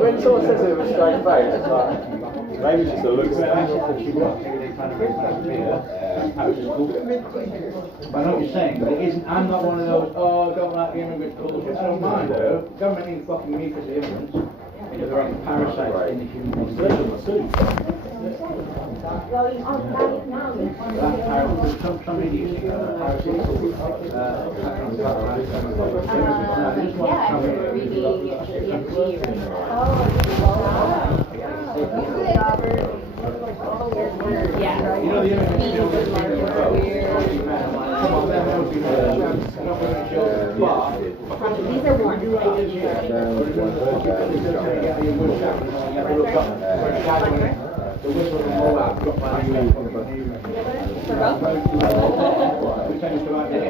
When someone says it with a straight face, it's like, maybe it's just a look. I know what you're saying, but it isn't. I'm not one of those. Oh, I don't like the immigrant culture. I don't mind though. Government needs fucking me for the immigrants. Because they're only parasites in the human body. Some idiots These are warm. The whistle and all that got by the we tend to like the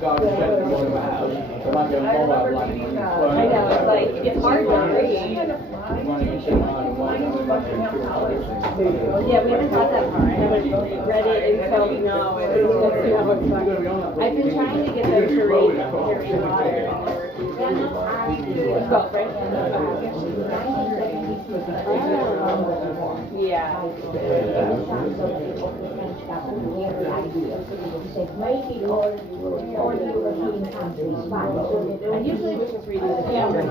garden shed in one of the house. There might be a mobile lighting on the floor. I know, it's like, it's hard to read. Yeah, we haven't got that far. I haven't read it until now. I've been trying to get them to read Harry Potter. Yeah. And usually we're just reading the camera.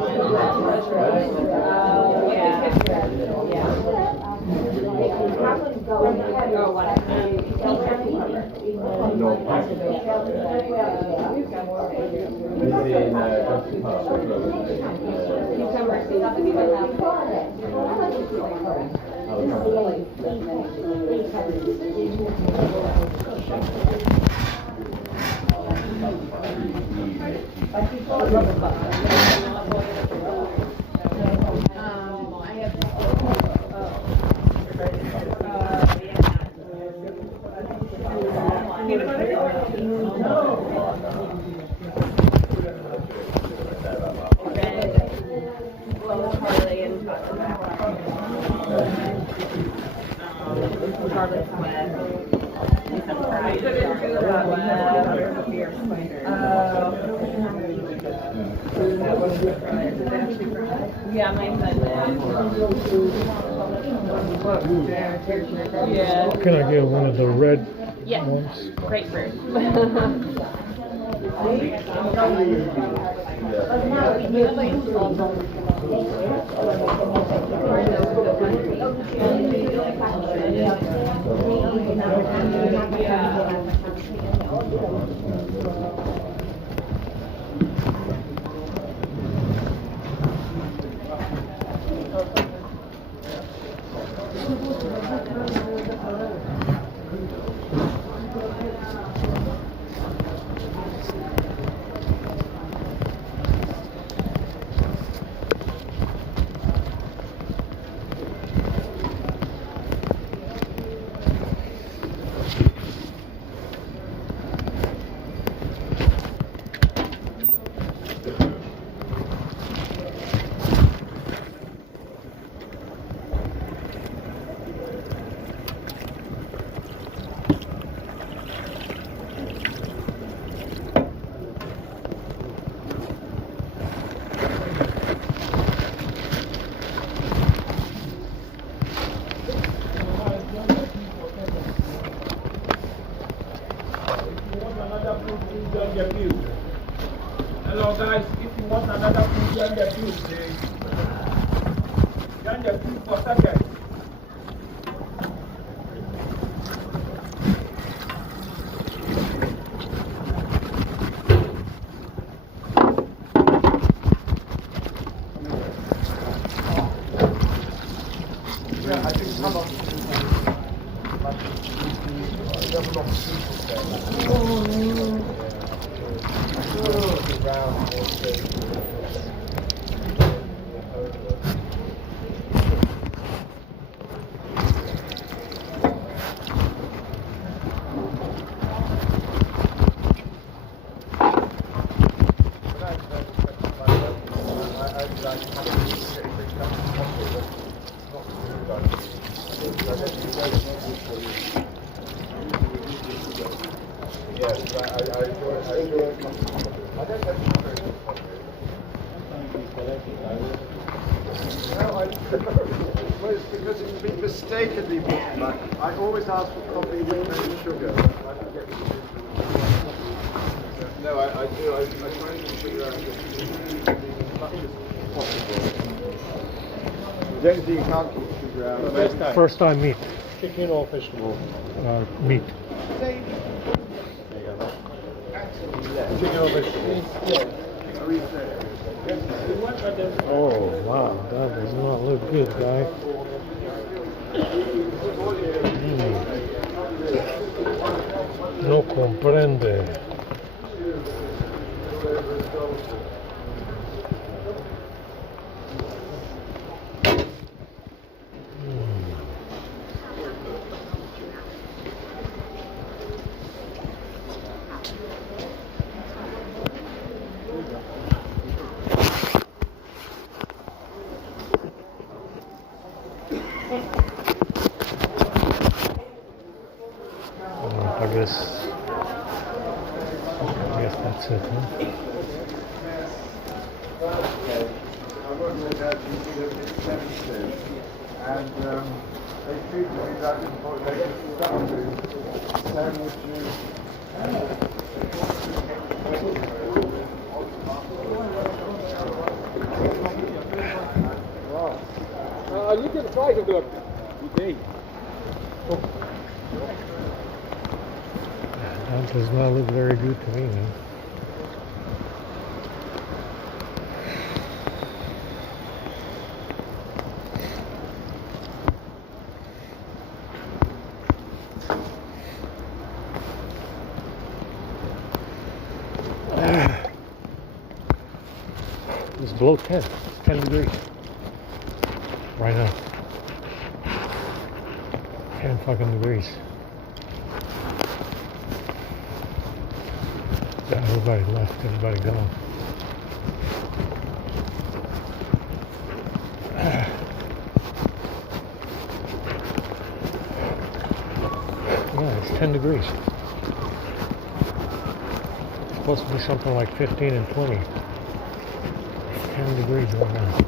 Yeah, my son did. Yeah. Can I get one of the red Yes. ones? Grapefruit. Hello guys, if you want another food, join the queue, please. Join the queue for seconds. Yeah, I think some of Well, it's because it's been mistakenly put back. I always ask for coffee with no sugar. No, I do. I try to figure out as much as possible. Is there anything you can't keep sugar out? First time meat. chicken or vegetable. Meat. Chicken or vegetable. Oh wow, that does not look good, guy. No comprende. I guess that's it, huh? And they treated me that important. They just stuck to sandwiches. Look at the price of the day. That does not look very good to me, man. It's below 10. It's 10 degrees right now. 10 fucking degrees. Yeah, everybody left, everybody gone. Yeah, it's 10 degrees. It's supposed to be something like 15 and 20. 10 degrees right now.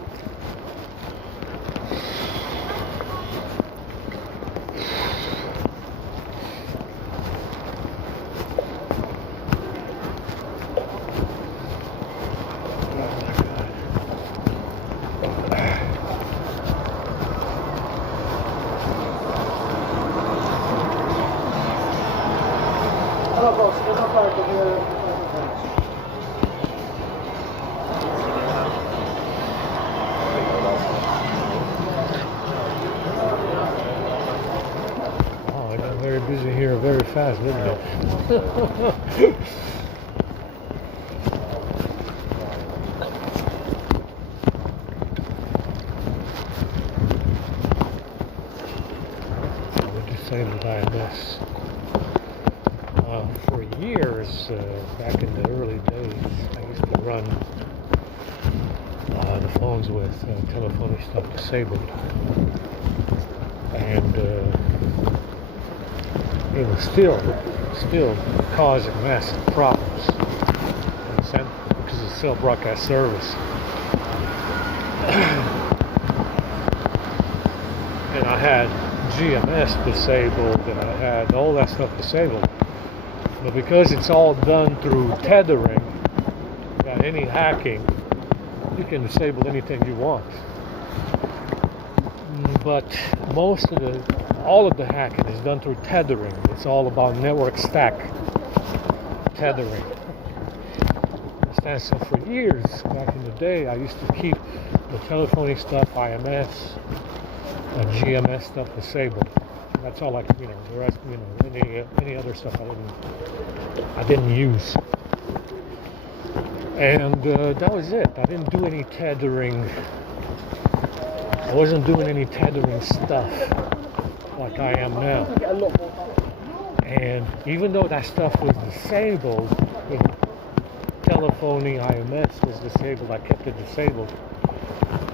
fast, didn't it? So we disabled IMS. For years, back in the early days, I used to run the phones with telephony stuff disabled. And it was still causing massive problems. Understand? Because it's still broadcast service. And I had GMS disabled, and I had all that stuff disabled. But because it's all done through tethering, without any hacking, you can disable anything you want. But all of the hacking is done through tethering. It's all about network stack tethering. So for years, back in the day, I used to keep the telephony stuff, IMS, GMS stuff disabled. That's all I could, the rest, any other stuff I didn't use. And that was it. I didn't do any tethering. I wasn't doing any tethering stuff like I am now. And even though that stuff was disabled, telephony, IMS was disabled, I kept it disabled.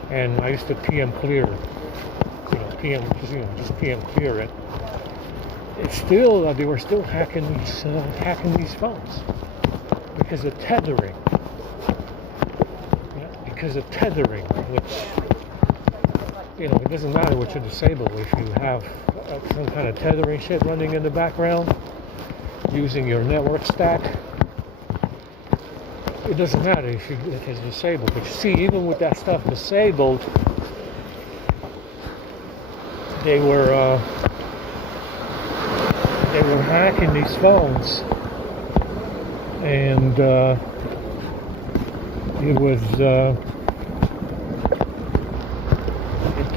And I used to PM clear, just PM clear it. It's still, they were still hacking these phones because of tethering. Yeah, because of tethering, which, it doesn't matter what you disable if you have some kind of tethering shit running in the background using your network stack. It doesn't matter if it's disabled. But you see, even with that stuff disabled, they were hacking these phones, and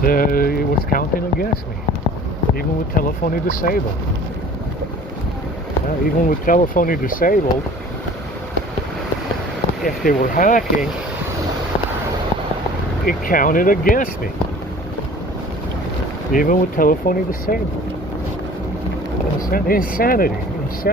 it was counting against me, even with telephony disabled. Even with telephony disabled, if they were hacking, it counted against me. Even with telephony disabled. Insanity. It's,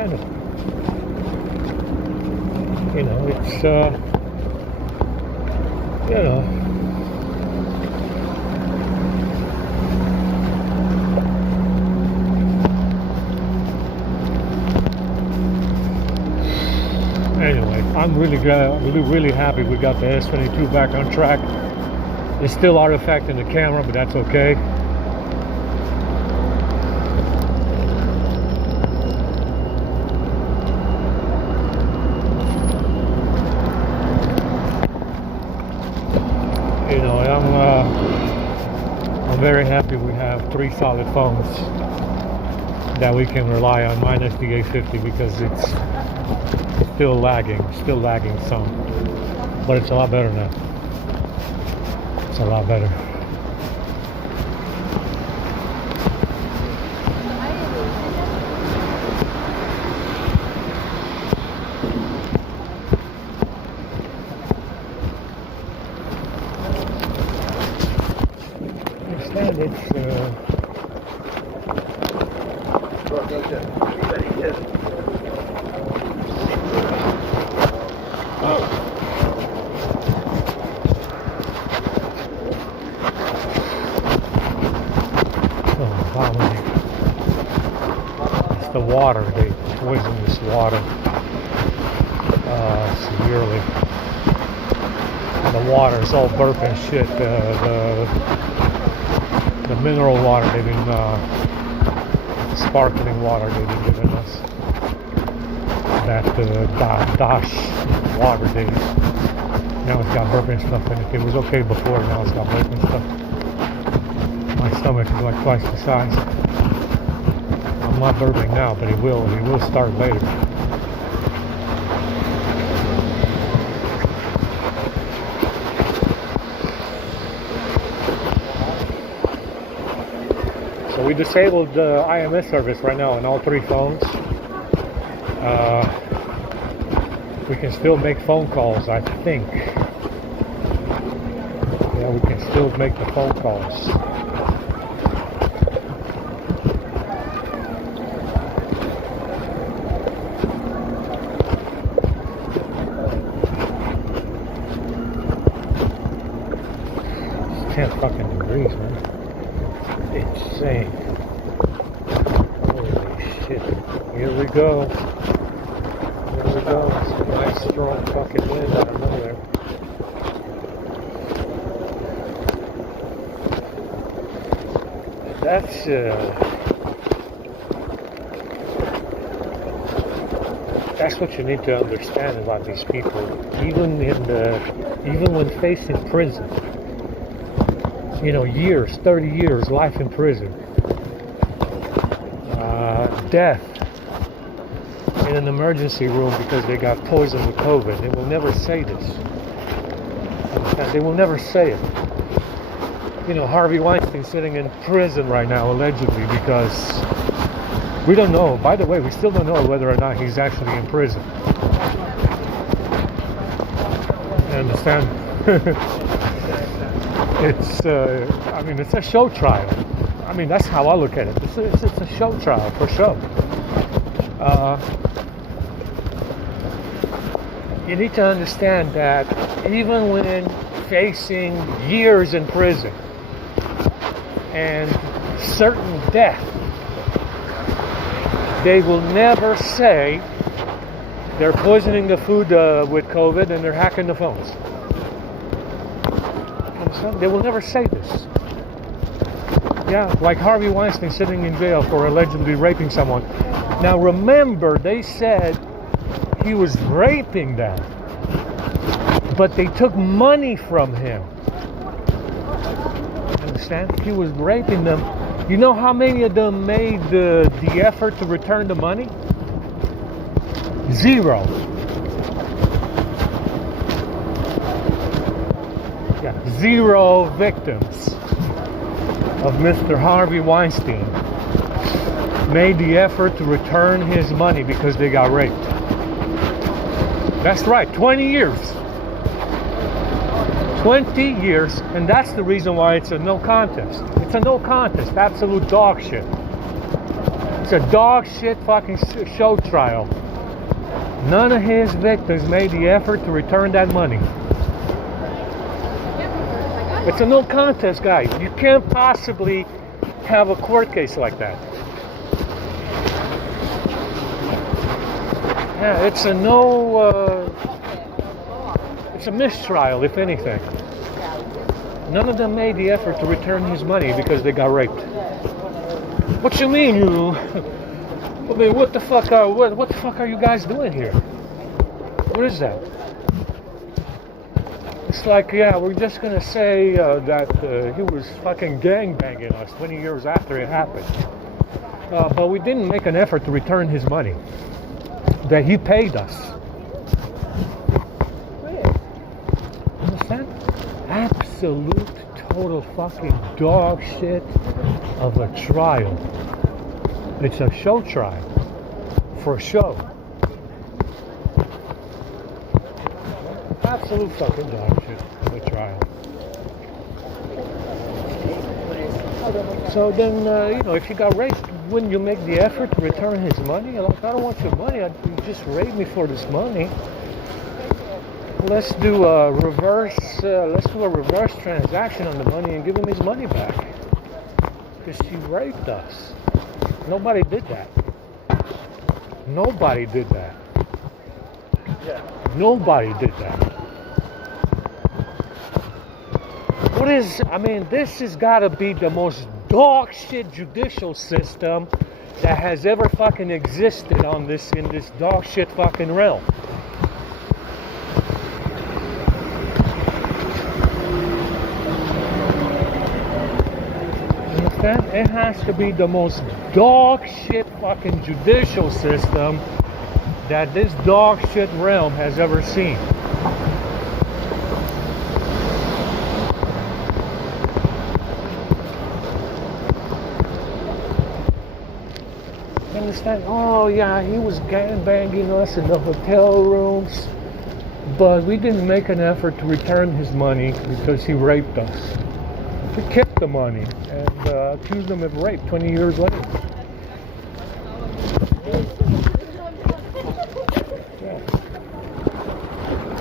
Anyway, I'm really glad, really happy we got the S22 back on track. It's still artifacting the camera, but that's okay. I'm very happy we have 3 solid phones that we can rely on, minus the A50, because it's still lagging some, but it's a lot better now. It's a lot better. It's the water. They poison this water severely. And the water is all burp and shit. The mineral water they've been, sparkling water they've been giving us. That Dash water now it's got burping stuff in it. It was okay before, now it's got burping stuff. My stomach is like twice the size. I'm not burping now, but it will start later. So we disabled the IMS service right now on all 3 phones. We can still make phone calls, I think. Yeah, we can still make the phone calls. It's 10 fucking degrees, man. Insane. Holy shit. Here we go. Here we go. It's a nice strong fucking wind out of nowhere. That's what you need to understand about these people. Even when facing prison, years, 30 years, life in prison, death in an emergency room because they got poisoned with COVID. They will never say this. Understand? They will never say it. Harvey Weinstein sitting in prison right now, allegedly, because we don't know. By the way, we still don't know whether or not he's actually in prison. You understand? It's a show trial. That's how I look at it. It's a show trial for show. You need to understand that even when facing years in prison and certain death, they will never say they're poisoning the food with COVID and they're hacking the phones. They will never say this. Yeah, like Harvey Weinstein sitting in jail for allegedly raping someone. Now remember, they said he was raping them, but they took money from him. Understand? He was raping them. You know how many of them made the effort to return the money? 0. Yeah, 0 victims of Mr. Harvey Weinstein made the effort to return his money because they got raped. That's right, 20 years. 20 years, and that's the reason why it's a no contest. It's a no contest, absolute dog shit. It's a dog shit fucking show trial. None of his victims made the effort to return that money. It's a no contest, guys. You can't possibly have a court case like that. Yeah, it's a it's a mistrial, if anything. None of them made the effort to return his money because they got raped. What you mean, you? What the fuck are you guys doing here? What is that? It's like, yeah, we're just gonna say that he was fucking gangbanging us 20 years after it happened. But we didn't make an effort to return his money that he paid us. Understand? Absolute, total fucking dog shit of a trial. It's a show trial. For show. Absolute fucking dog shit of a trial. So then, if you got raped, wouldn't you make the effort to return his money? You're like, I don't want your money. You just raped me for this money. Let's do a reverse transaction on the money and give him his money back. Because he raped us. Nobody did that. Nobody did that. Yeah. Nobody did that. This has got to be the most dog shit judicial system that has ever fucking existed in this dog shit fucking realm. Understand? It has to be the most dog shit fucking judicial system that this dog shit realm has ever seen. understand. Oh yeah, he was gangbanging us in the hotel rooms, but we didn't make an effort to return his money because he raped us. We kept the money and accused him of rape 20 years later.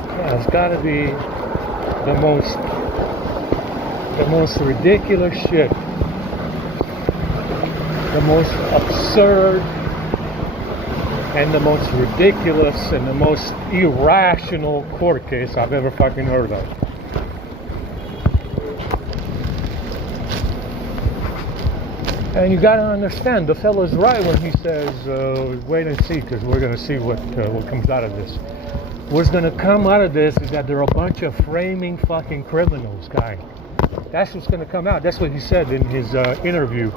Yeah, it's got to be the most ridiculous shit, the most absurd, and the most ridiculous and the most irrational court case I've ever fucking heard of. And you gotta understand, the fellow's right when he says, wait and see, because we're gonna see what comes out of this. What's gonna come out of this is that there are a bunch of framing fucking criminals, guy. That's what's gonna come out. That's what he said in his interview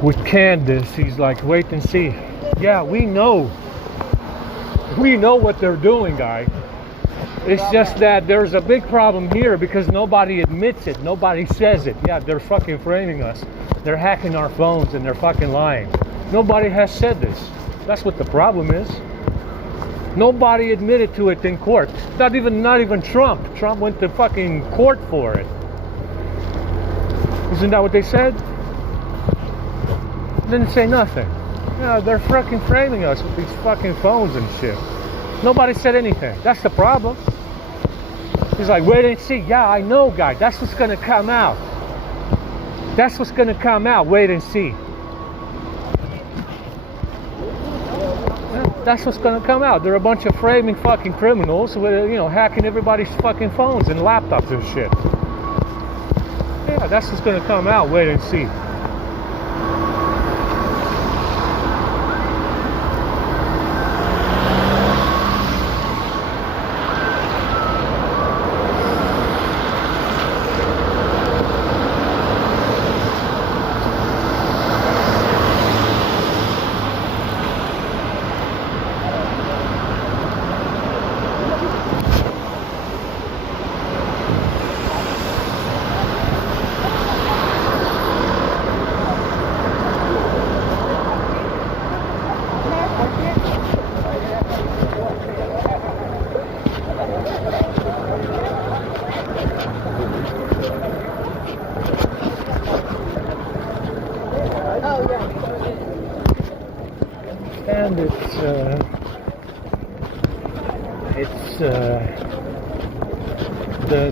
with Candace. He's like, wait and see. Yeah, we know what they're doing, guy. It's just that there's a big problem here because nobody admits it. Nobody says it. Yeah, they're fucking framing us. They're hacking our phones and they're fucking lying. Nobody has said this. That's what the problem is. Nobody admitted to it in court. Not even Trump. Trump went to fucking court for it. Isn't that what they said? Didn't say nothing. Yeah, they're fucking framing us with these fucking phones and shit. Nobody said anything. That's the problem. He's like, wait and see. Yeah, I know, guy. That's what's gonna come out. That's what's gonna come out. Wait and see. That's what's gonna come out. They're a bunch of framing fucking criminals with, hacking everybody's fucking phones and laptops and shit. Yeah, that's what's gonna come out. Wait and see. And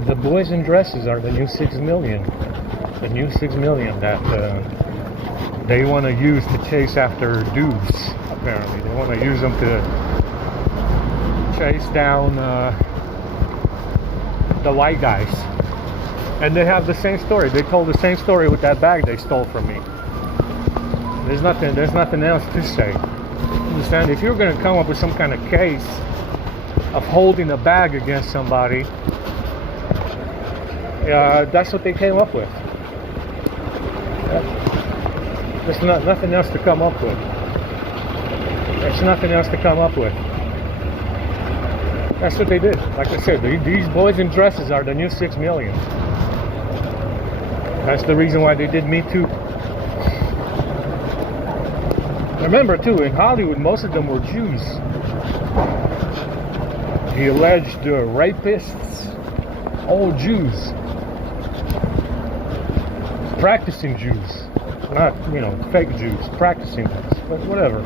the boys in dresses are the new 6 million. The new 6 million that they want to use to chase after dudes, apparently. They want to use them to chase down the white guys. And they have the same story. They told the same story with that bag they stole from me. There's nothing else to say. Understand? If you're going to come up with some kind of case of holding a bag against somebody, that's what they came up with. There's nothing else to come up with. There's nothing else to come up with. That's what they did. Like I said, these boys in dresses are the new 6 million. That's the reason why they did Me Too. Remember too, in Hollywood, most of them were Jews. The alleged rapists, all Jews. Practicing Jews. Not, fake Jews. Practicing ones. But whatever.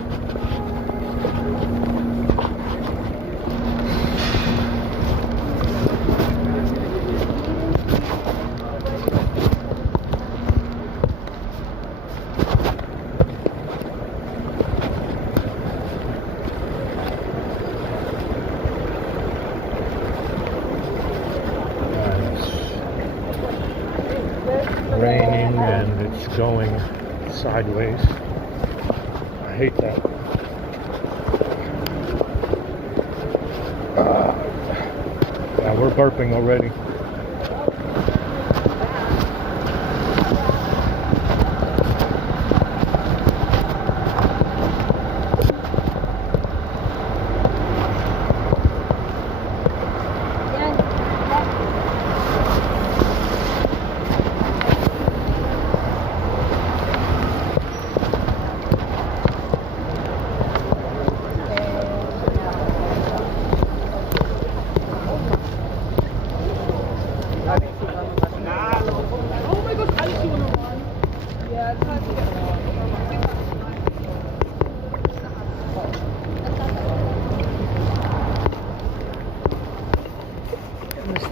Raining and it's going sideways. I hate that. Yeah, we're burping already.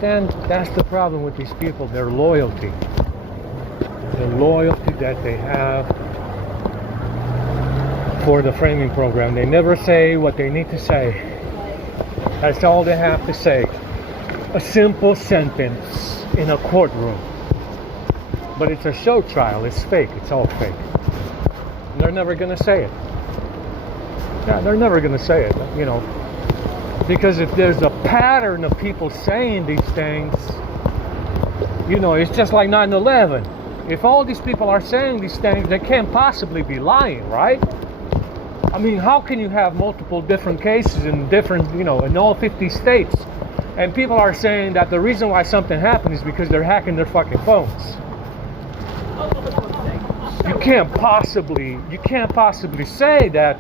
understand that's the problem with these people, their loyalty. The loyalty that they have for the framing program. They never say what they need to say. That's all they have to say. A simple sentence in a courtroom. But it's a show trial. It's fake. It's all fake. They're never going to say it. Yeah, they're never going to say it, you know. Because if there's a pattern of people saying these things, you know, it's just like 9/11. If all these people are saying these things, they can't possibly be lying, right? I mean, how can you have multiple different cases in different, you know, in all 50 states, and people are saying that the reason why something happened is because they're hacking their fucking phones? You can't possibly say that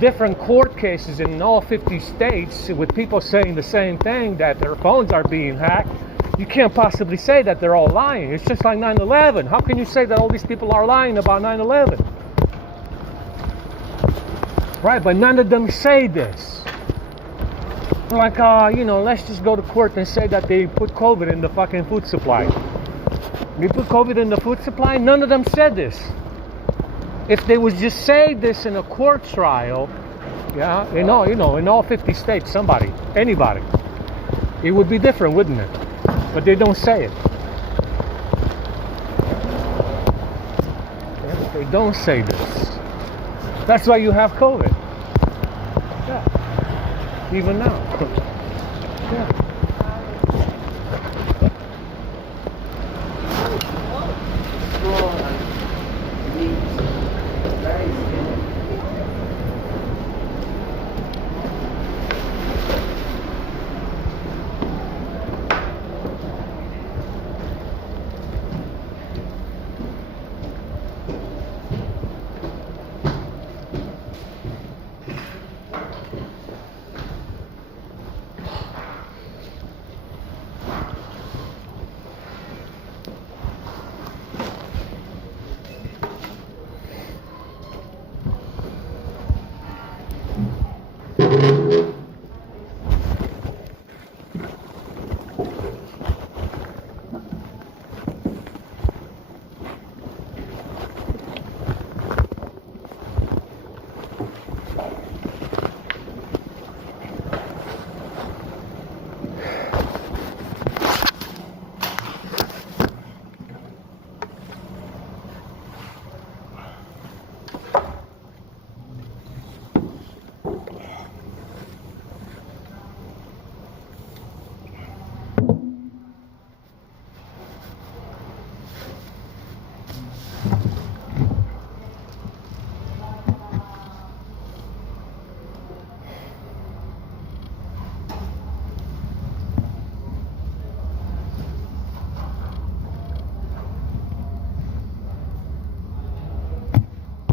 different court cases in all 50 states with people saying the same thing, that their phones are being hacked. You can't possibly say that they're all lying. It's just like 9/11. How can you say that all these people are lying about 9/11? Right, but none of them say this. They're like, you know, let's just go to court and say that they put COVID in the fucking food supply. They put COVID in the food supply? None of them said this. If they would just say this in a court trial, yeah, in all 50 states, anybody, it would be different, wouldn't it? But they don't say it. Yeah, they don't say this. That's why you have COVID. Yeah. Even now. Yeah.